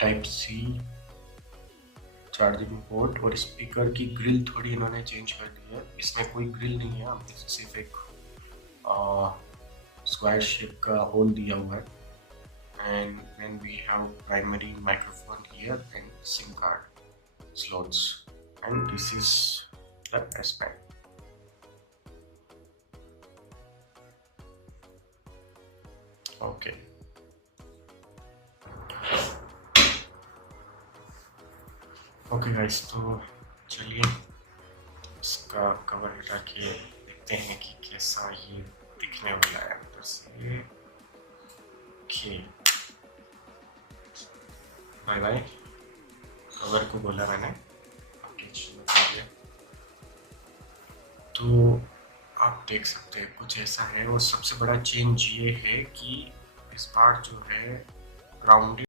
Type C charging port और speaker की grill थोड़ी इन्होंने चेंज कर दी है। इसमें कोई ग्रिल नहीं है, सिर्फ एक स्क्वायर शेप का होल दिया हुआ है। And then we have primary microphone here and SIM card slots, and this is the S Pen. Okay. Okay guys, तो चलिए इसका कवर हटा के देखते हैं कि कैसा ये दिखने वाला है अंदर से। Okay. Bye bye. कवर को बोला मैंने। तो आप देख सकते हैं कुछ ऐसा है, और सबसे बड़ा चेंज ये है कि इस बार जो है ग्राउंडेड